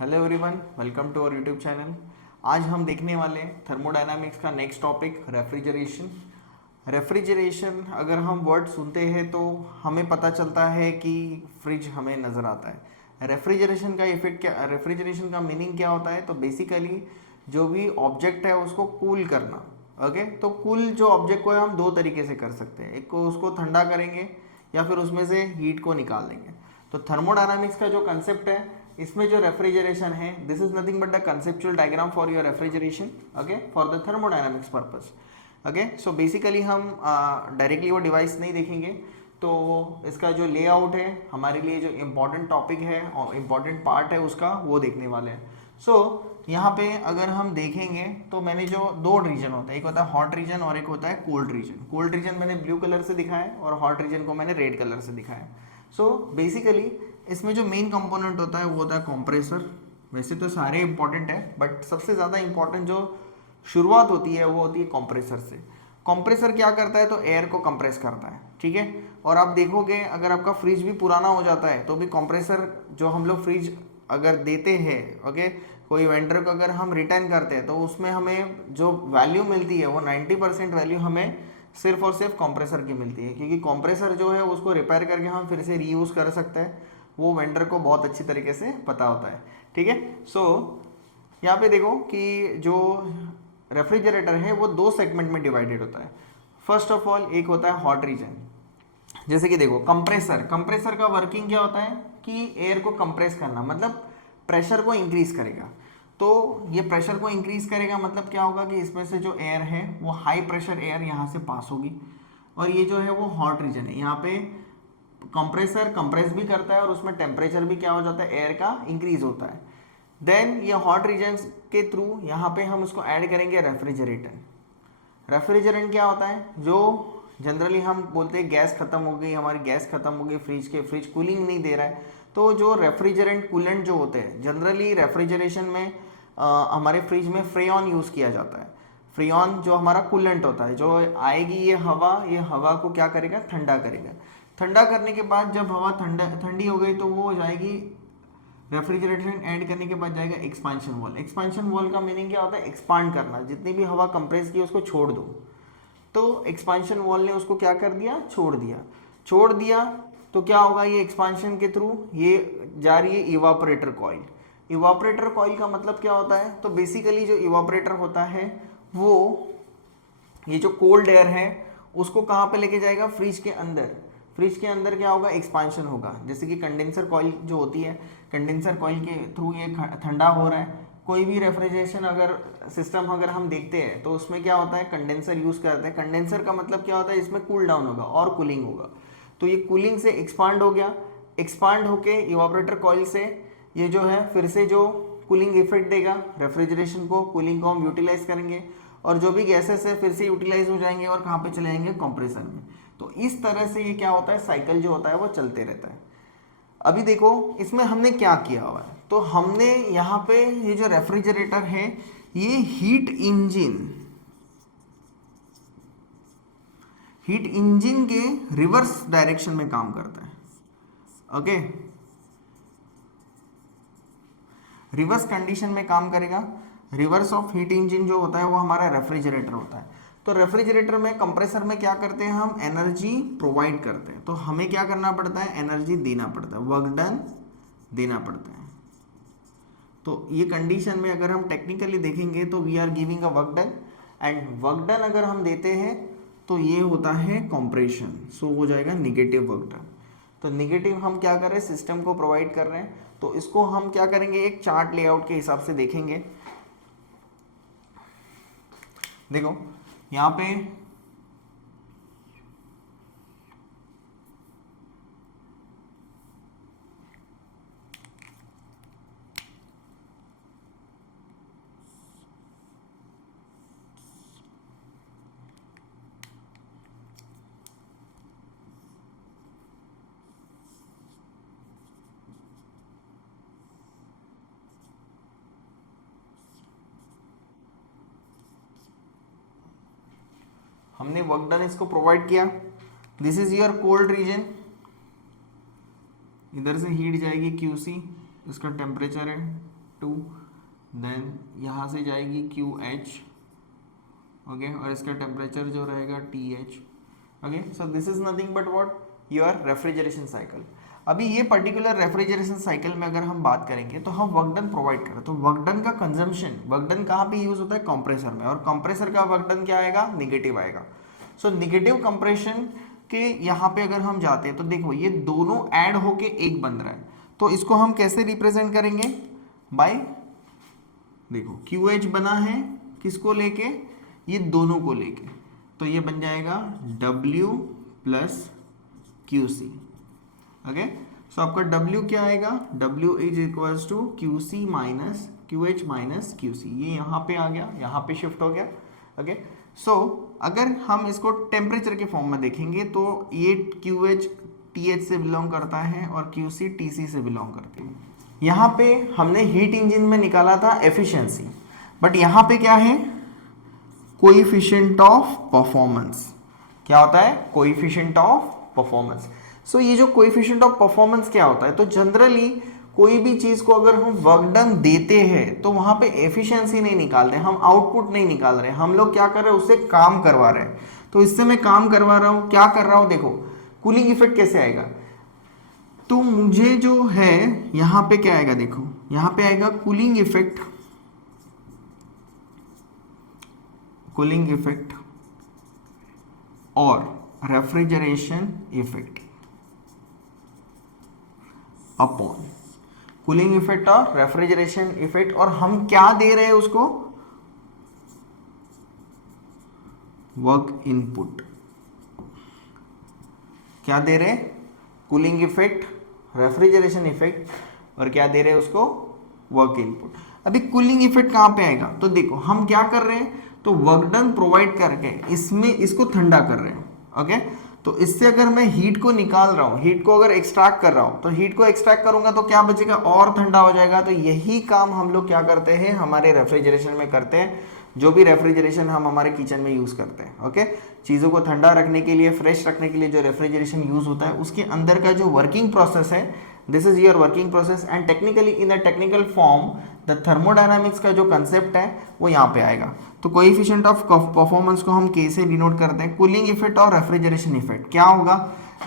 Hello everyone, welcome to our YouTube channel. आज हम देखने वाले हैं थर्मोडायनामिक्स का नेक्स्ट टॉपिक रेफ्रिजरेशन। रेफ्रिजरेशन अगर हम वर्ड सुनते हैं तो हमें पता चलता है कि फ्रिज हमें नज़र आता है। रेफ्रिजरेशन का इफेक्ट क्या, रेफ्रिजरेशन का मीनिंग क्या होता है? तो बेसिकली जो भी ऑब्जेक्ट है उसको कूल करना। ओके, तो कूल जो ऑब्जेक्ट को है हम दो तरीके से कर सकते हैं। एक को उसको ठंडा करेंगे या फिर उसमें से हीट को निकाल देंगे। तो थर्मोडायनामिक्स का जो कंसेप्ट है, इसमें जो रेफ्रिजरेशन है, this is nothing but the conceptual diagram for your refrigeration, okay, for the thermodynamics purpose. Okay, so basically हम डायरेक्टली वो डिवाइस नहीं देखेंगे। तो इसका जो लेआउट है हमारे लिए जो इम्पोर्टेंट टॉपिक है और इम्पोर्टेंट पार्ट है उसका, वो देखने वाले हैं। सो यहाँ पे अगर हम देखेंगे तो मैंने जो दो रीजन होता है, एक होता है हॉट रीजन और एक होता है कोल्ड रीजन। कोल्ड रीजन मैंने ब्लू कलर से दिखाया है और हॉट रीजन को मैंने रेड कलर से दिखाया है। सो बेसिकली इसमें जो मेन कंपोनेंट होता है वो होता है कंप्रेसर। वैसे तो सारे इंपॉर्टेंट है बट सबसे ज़्यादा इंपॉर्टेंट जो शुरुआत होती है वो होती है कंप्रेसर से। कंप्रेसर क्या करता है? तो एयर को कंप्रेस करता है, ठीक है। और आप देखोगे अगर आपका फ्रिज भी पुराना हो जाता है तो भी कंप्रेसर जो हम लोग फ्रिज अगर देते हैं, ओके, कोई वेंडर को अगर हम रिटर्न करते हैं तो उसमें हमें जो वैल्यू मिलती है वो 90% वैल्यू हमें सिर्फ और सिर्फ कंप्रेसर की मिलती है, क्योंकि कंप्रेसर जो है उसको रिपेयर करके हम फिर से रीयूज़ कर सकते हैं। वो वेंडर को बहुत अच्छी तरीके से पता होता है, ठीक है। सो यहाँ पे देखो कि जो रेफ्रिजरेटर है वो दो सेगमेंट में डिवाइडेड होता है। फर्स्ट ऑफ ऑल एक होता है हॉट रीजन। जैसे कि देखो कंप्रेसर, कंप्रेसर का वर्किंग क्या होता है कि एयर को कंप्रेस करना, मतलब प्रेशर को इंक्रीज करेगा। तो ये प्रेशर को इंक्रीज करेगा मतलब क्या होगा कि इसमें से जो एयर है वो हाई प्रेशर एयर यहाँ से पास होगी, और ये जो है वो हॉट रीजन है। यहाँ पे कंप्रेसर कंप्रेस भी करता है और उसमें टेम्परेचर भी क्या हो जाता है, एयर का इंक्रीज होता है। देन ये हॉट रीजन के थ्रू यहाँ पे हम उसको ऐड करेंगे रेफ्रिजरेटर। रेफ्रिजरेंट क्या होता है? जो जनरली हम बोलते हैं गैस खत्म हो गई, हमारी गैस खत्म हो गई फ्रिज के, फ्रिज कूलिंग नहीं दे रहा है, तो जो रेफ्रिजरेंट कूलेंट जो होते हैं, जनरली रेफ्रिजरेशन में हमारे फ्रिज में फ्रेऑन यूज़ किया जाता है। फ्रेऑन जो हमारा कूलेंट होता है, जो आएगी ये हवा को क्या करेगा, ठंडा करेगा। ठंडा करने के बाद जब हवा ठंडी हो गई तो वो हो जाएगी, रेफ्रिजरेशन ऐड करने के बाद जाएगा एक्सपांशन वॉल। एक्सपांशन वॉल का मीनिंग क्या होता है? एक्सपांड करना, जितनी भी हवा कंप्रेस की उसको छोड़ दो। तो एक्सपांशन वॉल ने उसको क्या कर दिया, छोड़ दिया। छोड़ दिया तो क्या होगा, ये एक्सपांशन के थ्रू ये जा रही है इवापोरेटर कॉइल। इवापोरेटर कॉइल का मतलब क्या होता है? तो बेसिकली जो इवापोरेटर होता है वो ये जो कोल्ड एयर है उसको कहाँ पे लेके जाएगा, फ्रिज के अंदर। फ्रिज के अंदर क्या होगा, एक्सपांशन होगा। जैसे कि कंडेंसर कॉइल जो होती है, कंडेंसर कॉइल के थ्रू ये ठंडा हो रहा है। कोई भी रेफ्रिजरेशन अगर सिस्टम अगर हम देखते हैं तो उसमें क्या होता है, कंडेंसर यूज़ करते हैं। कंडेंसर का मतलब क्या होता है, इसमें कूल डाउन होगा और कूलिंग होगा। तो ये कूलिंग से एक्सपांड हो गया, एक्सपांड होके इवापोरेटर कॉइल से ये जो है फिर से जो कूलिंग इफेक्ट देगा रेफ्रिजरेशन को, कूलिंग को हम यूटिलाइज करेंगे और जो भी गैसेस है फिर से यूटिलाइज हो जाएंगे और कहाँ पे चले जाएंगे, कंप्रेसर में। तो इस तरह से ये क्या होता है, साइकिल जो होता है वो चलते रहता है। अभी देखो इसमें हमने क्या किया हुआ है, तो हमने यहाँ पे ये जो रेफ्रिजरेटर है ये हीट इंजन के रिवर्स डायरेक्शन में काम करता है। ओके, रिवर्स कंडीशन में काम करेगा। रिवर्स ऑफ हीट इंजन जो होता है वो हमारा रेफ्रिजरेटर होता है। तो रेफ्रिजरेटर में, कंप्रेसर में क्या करते हैं, हम एनर्जी प्रोवाइड करते हैं। तो हमें क्या करना पड़ता है, एनर्जी देना पड़ता है, वर्क डन देना पड़ता है। तो ये कंडीशन में अगर हम टेक्निकली देखेंगे तो we are giving a work done, and work done अगर हम देते हैं तो ये होता है कंप्रेशन। सो हो जाएगा निगेटिव वर्क डन। तो निगेटिव हम क्या कर रहे हैं, सिस्टम को प्रोवाइड कर रहे हैं। तो इसको हम क्या करेंगे, एक चार्ट लेआउट के हिसाब से देखेंगे। देखो यहाँ पे हमने वर्क डन इसको प्रोवाइड किया। This is your cold region, इधर से हीट जाएगी QC, इसका टेम्परेचर है टू, देन यहाँ से जाएगी QH, ओके, और इसका टेम्परेचर जो रहेगा TH, okay. So this is nothing but what, your refrigeration cycle. अभी ये पर्टिकुलर रेफ्रिजरेशन साइकिल में अगर हम बात करेंगे तो हम वर्क डन प्रोवाइड करें, तो वर्क डन का कंजम्पशन, वर्क डन कहाँ पे यूज होता है, कंप्रेसर में, और कंप्रेसर का वर्क डन क्या आएगा, निगेटिव आएगा। सो निगेटिव कंप्रेशन के यहाँ पे अगर हम जाते हैं तो देखो ये दोनों ऐड होके एक बन रहा है, तो इसको हम कैसे रिप्रेजेंट करेंगे, बाय, देखो QH बना है किसको लेके, ये दोनों को लेके, तो ये बन जाएगा W plus QC, okay. So आपका W क्या आएगा, W is equals to QC minus QH minus QC, ये यहाँ पे आ गया, यहाँ पे शिफ्ट हो गया, ओके। सो अगर हम इसको टेम्परेचर के फॉर्म में देखेंगे तो ये QH TH से बिलोंग करता है और QC TC से बिलोंग करती है। यहाँ पे हमने हीट इंजन में निकाला था एफिशिएंसी, बट यहाँ पे क्या है, कोएफिशिएंट ऑफ परफॉर्मेंस। क्या होता है, कोएफिशिएंट ऑफ परफॉर्मेंस। सो ये जो कोएफिशिएंट ऑफ परफॉर्मेंस क्या होता है, तो जनरली कोई भी चीज को अगर हम वर्क डन देते हैं तो वहां पे एफिशिएंसी नहीं निकाल रहे, हम आउटपुट नहीं निकाल रहे, हम लोग क्या कर रहे हैं, उससे काम करवा रहे हैं। तो इससे मैं काम करवा रहा हूं, क्या कर रहा हूं, देखो कूलिंग इफेक्ट कैसे आएगा, तो मुझे जो है यहां पे क्या आएगा, देखो यहां पे आएगा कूलिंग इफेक्ट, कूलिंग इफेक्ट और refrigeration effect upon cooling effect और रेफ्रिजरेशन इफेक्ट, और हम क्या दे रहे हैं उसको, वर्क इनपुट। क्या दे रहे हैं, कूलिंग इफेक्ट, रेफ्रिजरेशन इफेक्ट, और क्या दे रहे हैं उसको, वर्क इनपुट। अभी कूलिंग इफेक्ट कहां पे आएगा, तो देखो हम क्या कर रहे हैं, तो वर्क डन प्रोवाइड करके इसमें इसको ठंडा कर रहे हैं, ओके। तो इससे अगर मैं हीट को निकाल रहा हूँ, हीट को अगर एक्सट्रैक्ट कर रहा हूँ, तो हीट को एक्सट्रैक्ट करूंगा तो क्या बचेगा, और ठंडा हो जाएगा। तो यही काम हम लोग क्या करते हैं, हमारे रेफ्रिजरेशन में करते हैं, जो भी रेफ्रिजरेशन हम हमारे किचन में यूज करते हैं, ओके। चीज़ों को ठंडा रखने के लिए, फ्रेश रखने के लिए जो रेफ्रिजरेशन यूज होता है, उसके अंदर का जो वर्किंग प्रोसेस है, this is your working process, and technically in the technical form the thermodynamics का जो कंसेप्ट है वो यहाँ पे आएगा। तो कोएफिशिएंट ऑफ परफॉर्मेंस को हम K से डिनोट करते हैं, कूलिंग इफेक्ट और रेफ्रिजरेशन इफेक्ट क्या होगा,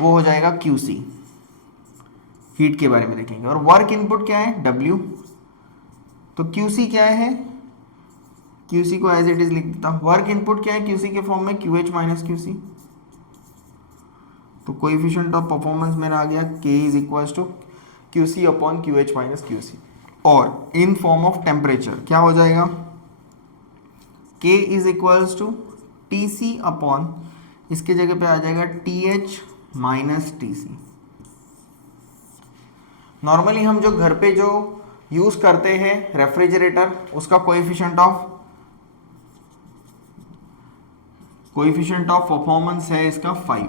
वो हो जाएगा QC, हीट के बारे में देखेंगे, और वर्क इनपुट क्या है, W। तो QC क्या है, QC को एज इट इज लिख देता हूं, वर्क इनपुट क्या है QC के फॉर्म में, QH माइनस QC। तो कोएफिशिएंट ऑफ परफॉर्मेंस मेरा आ गया K is equals to QC upon QH minus QC, और इन फॉर्म ऑफ टेम्परेचर क्या हो जाएगा, K is equals to TC upon, इसके जगह पे आ जाएगा TH माइनस TC। नॉर्मली हम जो घर पे जो यूज करते हैं रेफ्रिजरेटर, उसका कोएफिशिएंट ऑफ परफॉर्मेंस है इसका 5।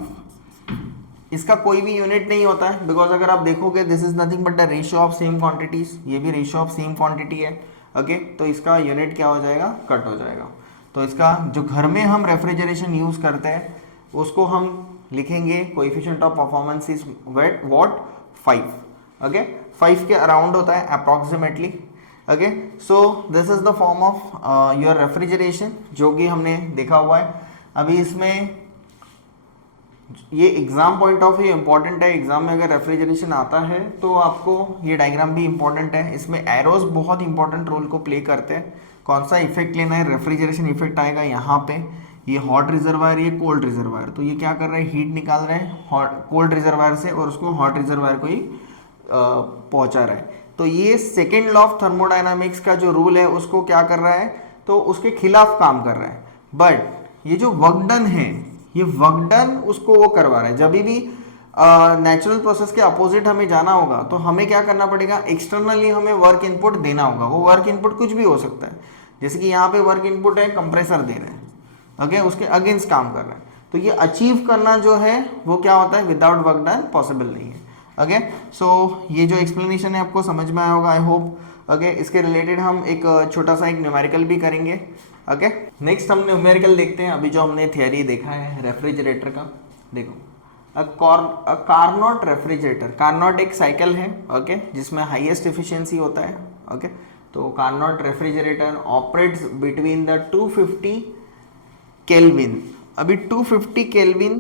इसका कोई भी यूनिट नहीं होता है, बिकॉज अगर आप देखोगे this is nothing but the ratio of same quantities, ये भी रेशियो ऑफ सेम क्वांटिटी है, ओके। तो इसका यूनिट क्या हो जाएगा, कट हो जाएगा। तो इसका जो घर में हम रेफ्रिजरेशन यूज करते हैं उसको हम लिखेंगे, coefficient of performance is what 5, okay. 5 के अराउंड होता है approximately, okay. So this is the form of your refrigeration जो कि हमने देखा हुआ है। अभी इसमें ये exam point of view important है, एग्जाम में अगर रेफ्रिजरेशन आता है तो आपको ये डायग्राम भी इंपॉर्टेंट है, इसमें एरोस बहुत इंपॉर्टेंट रोल को प्ले करते हैं। कौन सा इफेक्ट लेना है, रेफ्रिजरेशन इफेक्ट आएगा यहाँ पे, ये हॉट रिजर्वायर, ये कोल्ड रिजर्वायर, तो ये क्या कर रहे हैं, हीट निकाल रहे हैं हॉट कोल्ड रिजर्वायर से और उसको हॉट रिजर्वायर को ही पहुंचा रहा है। तो ये सेकेंड लॉ ऑफ थर्मोडायनामिक्स का जो रूल है उसको क्या कर रहा है, तो उसके खिलाफ काम कर रहा है। बट ये जो वर्क डन है, ये वर्क डन उसको वो करवा रहा है। जब भी नेचुरल प्रोसेस के अपोजिट हमें जाना होगा तो हमें क्या करना पड़ेगा, एक्सटर्नली हमें वर्क इनपुट देना होगा। वो वर्क इनपुट कुछ भी हो सकता है, जैसे कि यहाँ पे वर्क इनपुट है, कंप्रेसर दे रहे हैं, ओके, उसके अगेंस्ट काम कर रहे हैं। तो ये अचीव करना जो है वो क्या होता है, विदाउट वर्क डन पॉसिबल नहीं है, ओके। सो ये जो एक्सप्लेनेशन है आपको समझ में आया होगा, आई होप, ओके। इसके रिलेटेड हम एक छोटा सा एक न्यूमेरिकल भी करेंगे, ओके। नेक्स्ट हम न्यूमेरिकल देखते हैं। अभी जो हमने थियरी देखा है रेफ्रिजरेटर का, देखो कार्नोट रेफ्रिजरेटर, कार्नोट एक साइकिल है, ओके, जिसमें हाईएस्ट एफिशिएंसी होता है, ओके। तो Carnot refrigerator operates between the 250 kelvin. अभी 250 केल्विन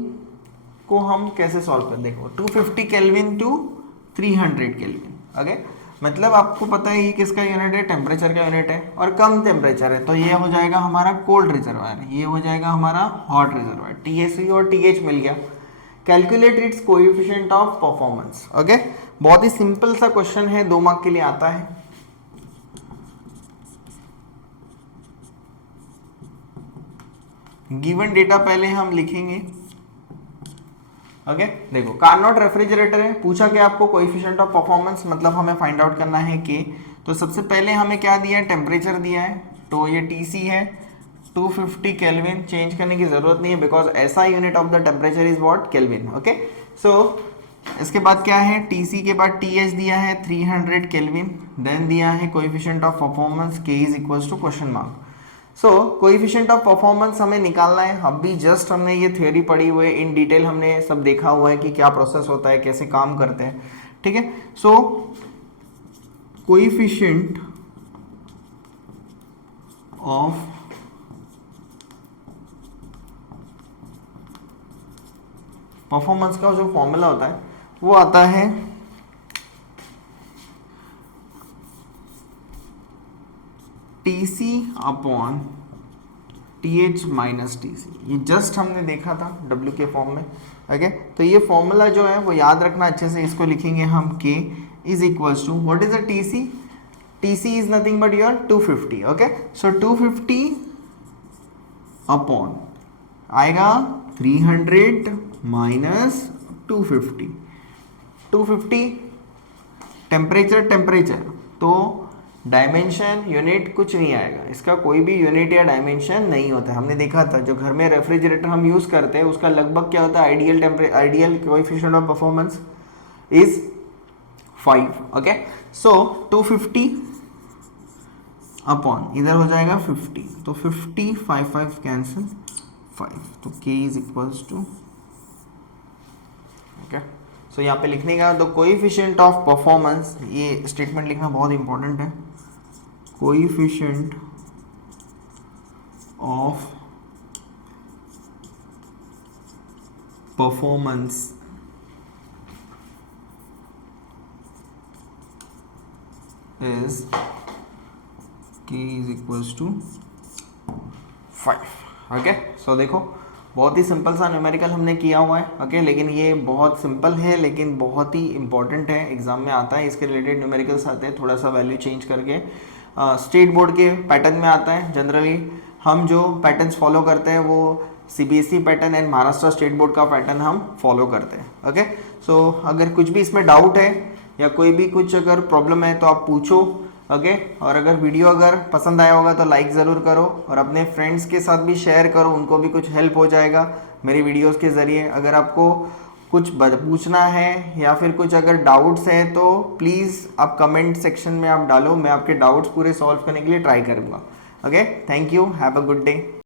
को हम कैसे सॉल्व कर, देखो 250 केल्विन टू 300 केल्विन, ओके। मतलब आपको पता है ये किसका यूनिट है, टेम्परेचर का यूनिट है, और कम टेम्परेचर है तो ये हो जाएगा हमारा कोल्ड रिजर्वायर, ये हो जाएगा हमारा हॉट रिजर्वायर। TSE और TH मिल गया। Calculate its coefficient of performance, okay. बहुत ही सिंपल सा क्वेश्चन है, 2 मार्क के लिए आता है। गिवन डेटा पहले हम लिखेंगे, ओके। देखो कार्नोट रेफ्रिजरेटर है, पूछा कि आपको कोएफिशिएंट ऑफ परफॉर्मेंस मतलब हमें फाइंड आउट करना है के। तो सबसे पहले हमें क्या दिया है, टेम्परेचर दिया है, तो ये TC है 250 केल्विन, चेंज करने की जरूरत नहीं है बिकॉज ऐसा unit of the temperature is what, kelvin, okay. So इसके बाद क्या है, TC के बाद TH दिया है 300 केल्विन, देन दिया है coefficient of performance K is equals to question mark. So coefficient of performance हमें निकालना है। अभी जस्ट हमने ये थ्योरी पढ़ी हुई है, इन डिटेल हमने सब देखा हुआ है कि क्या प्रोसेस होता है, कैसे काम करते हैं, ठीक है। सो कोएफिशिएंट ऑफ परफॉर्मेंस का जो फॉर्मूला होता है वो आता है TC upon TH minus TC। ये जस्ट हमने देखा था W के फॉर्म में, ओके। तो ये फॉर्मूला जो है वो याद रखना अच्छे से, इसको लिखेंगे हम K is equals to what is the TC, TC is nothing but your 250, okay. So 250 upon आएगा 300 माइनस 250, 250 टेम्परेचर तो डायमेंशन यूनिट कुछ नहीं आएगा, इसका कोई भी यूनिट या डायमेंशन नहीं होता है। हमने देखा था जो घर में रेफ्रिजरेटर हम यूज करते हैं उसका लगभग क्या होता है, ideal coefficient of performance is 5, okay. So 250 upon इधर हो जाएगा 50, तो 50 5 कैंसिल 5, तो K is equals to, okay. So यहाँ पे लिखने का तो कोएफिशिएंट ऑफ परफॉर्मेंस, ये स्टेटमेंट लिखना बहुत इंपॉर्टेंट है, coefficient of performance is K is equals to 5, okay. So देखो बहुत ही सिंपल सा न्यूमेरिकल हमने किया हुआ है, ओके। लेकिन ये बहुत सिंपल है लेकिन बहुत ही इंपॉर्टेंट है, एग्जाम में आता है, इसके रिलेटेड न्यूमेरिकल्स आते हैं, थोड़ा सा वैल्यू चेंज करके स्टेट बोर्ड के पैटर्न में आता है। जनरली हम जो पैटर्न्स फॉलो करते हैं वो CBSE pattern and Maharashtra state board का पैटर्न हम फॉलो करते हैं, ओके। सो अगर कुछ भी इसमें डाउट है या कोई भी कुछ अगर प्रॉब्लम है तो आप पूछो, ओके। और अगर वीडियो अगर पसंद आया होगा तो लाइक ज़रूर करो और अपने फ्रेंड्स के साथ भी शेयर करो, उनको भी कुछ हेल्प हो जाएगा मेरी वीडियोस के ज़रिए। अगर आपको कुछ पूछना है या फिर कुछ अगर डाउट्स है तो प्लीज़ आप कमेंट सेक्शन में आप डालो, मैं आपके डाउट्स पूरे सॉल्व करने के लिए ट्राई करूँगा, okay. Thank you, have a good day.